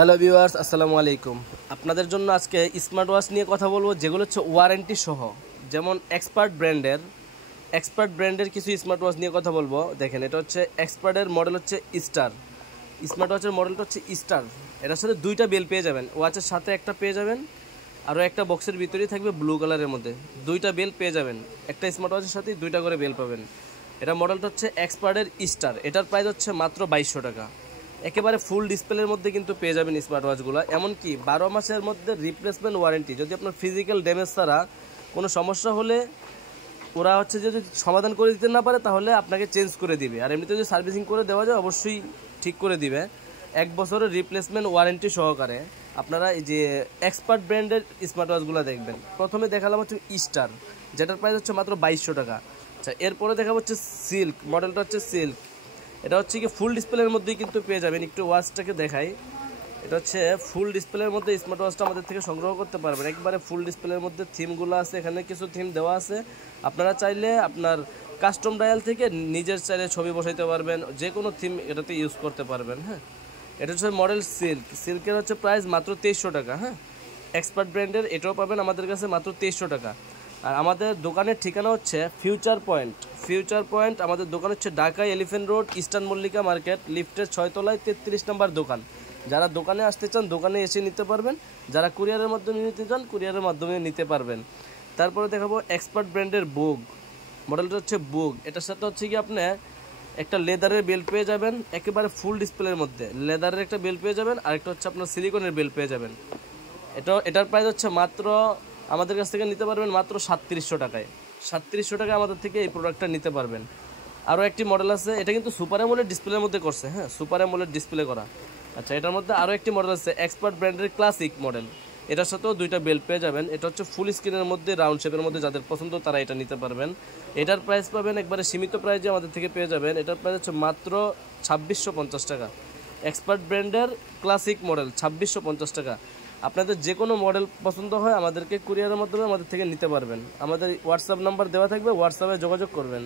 Hello viewers, আসসালামু আলাইকুম। আপনাদের জন্য আজকে স্মার্ট ওয়াচ নিয়ে কথা বলবো, যেগুলো হচ্ছে ওয়ারেন্টি সহ। যেমন এক্সপার্ট ব্র্যান্ডের কিছু স্মার্ট ওয়াচ নিয়ে কথা বলবো। দেখেন, এটা হচ্ছে এক্সপার্টের মডেল হচ্ছে স্টার। স্মার্ট ওয়াচের মডেলটা হচ্ছে স্টার। এটার সাথে দুইটা বেল পেয়ে যাবেন, ওয়াচের সাথে একটা পেয়ে যাবেন, আরও একটা বক্সের ভিতরেই থাকবে ব্লু কালারের মধ্যে। দুইটা বেল পেয়ে যাবেন, একটা স্মার্ট ওয়াচের সাথে দুইটা করে বেল পাবেন। এটা মডেলটা হচ্ছে এক্সপার্টের স্টার। এটার প্রাইস হচ্ছে মাত্র 2200 টাকা। একেবারে ফুল ডিসপ্লের মধ্যে কিন্তু পেয়ে যাবেন স্মার্ট ওয়াচগুলো। এমনকি 12 মাসের মধ্যে রিপ্লেসমেন্ট ওয়ারেন্টি। যদি আপনার ফিজিক্যাল ড্যামেজ ছাড়া কোনো সমস্যা হলে ওরা হচ্ছে যদি সমাধান করে দিতে না পারে, তাহলে আপনাকে চেঞ্জ করে দিবে। আর এমনিতে যদি সার্ভিসিং করে দেওয়া যায়, অবশ্যই ঠিক করে দিবে 1 বছরের রিপ্লেসমেন্ট ওয়ারেন্টি সহকারে। আপনারা এই যে এক্সপার্ট ব্র্যান্ডের স্মার্ট ওয়াচগুলো দেখবেন। প্রথমে দেখালাম হচ্ছে স্টার, যেটার প্রাইস হচ্ছে মাত্র 2200 টাকা। আচ্ছা, এরপরে দেখা হচ্ছে সিল্ক, মডেলটা হচ্ছে সিল্ক। এটা হচ্ছে কি ফুল ডিসপ্লের মধ্যেই কিন্তু পেয়ে যাবেন। একটু ওয়াচটাকে দেখাই। এটা হচ্ছে ফুল ডিসপ্লের মধ্যে স্মার্ট ওয়াচটা আমাদের থেকে সংগ্রহ করতে পারবেন। একবারে ফুল ডিসপ্লের মধ্যে থিমগুলো আছে, এখানে কিছু থিম দেওয়া আছে। আপনারা চাইলে আপনার কাস্টম ডায়াল থেকে নিজের চাইলে ছবি বসাইতে পারবেন, যে কোনো থিম এটাতে ইউজ করতে পারবেন। হ্যাঁ, এটা হচ্ছে মডেল সিল্কের হচ্ছে প্রাইস মাত্র 2300 টাকা। হ্যাঁ, এক্সপার্ট ব্র্যান্ডের এটাও পাবেন আমাদের কাছে মাত্র 2300 টাকা। আর আমাদের দোকানের ঠিকানা হচ্ছে ফিউচার পয়েন্ট। আমাদের দোকান হচ্ছে Dhaka elephant road, eastern Mallika market, লিফটের 6 তলায় 33 নম্বর দোকান। যারা দোকানে আসতে চান দোকানে এসে নিতে পারবেন, যারা কুরিয়ারের মাধ্যমে নিতে চান কুরিয়ারের মাধ্যমে নিতে পারবেন। তারপরে দেখাবো এক্সপার্ট ব্র্যান্ডের বুক, মডেলটা হচ্ছে বুক। এটার সাথে হচ্ছে কি আপনি একটা লেদারের বেল্ট পেয়ে যাবেন, একেবারে ফুল ডিসপ্লের মধ্যে লেদারের একটা বেল্ট পেয়ে যাবেন, আর একটা হচ্ছে আপনার সিলিকনের বেল্ট পেয়ে যাবেন। এটার প্রাইস হচ্ছে মাত্র, আমাদের কাছ থেকে নিতে পারবেন মাত্র 3700 টাকায়। 3700 টাকায় আমাদের থেকে এই প্রোডাক্টটা নিতে পারবেন। আরও একটি মডেল আছে, এটা কিন্তু সুপার অ্যামোলেড ডিসপ্লের মধ্যে করছে। হ্যাঁ, সুপার অ্যামোলেড ডিসপ্লে করা। আচ্ছা, এটার মধ্যে আরও একটি মডেল আছে, এক্সপার্ট ব্র্যান্ডের ক্লাসিক মডেল। এটার সাথেও দুইটা বেল্ট পেয়ে যাবেন। এটা হচ্ছে ফুল স্ক্রিনের মধ্যে রাউন্ড শেপের মধ্যে, যাদের পছন্দ তারা এটা নিতে পারবেন। এটার প্রাইস পাবেন একবারে সীমিত প্রাইসে আমাদের থেকে পেয়ে যাবেন। এটার প্রাইস হচ্ছে মাত্র 2650 টাকা। এক্সপার্ট ব্র্যান্ডের ক্লাসিক মডেল 2650 টাকা। আপনাদের যে কোনো মডেল পছন্দ হয় আমাদেরকে কুরিয়ারের মাধ্যমে আমাদের থেকে নিতে পারবেন। আমাদের হোয়াটসঅ্যাপ নাম্বার দেওয়া থাকবে, হোয়াটসঅ্যাপে যোগাযোগ করবেন।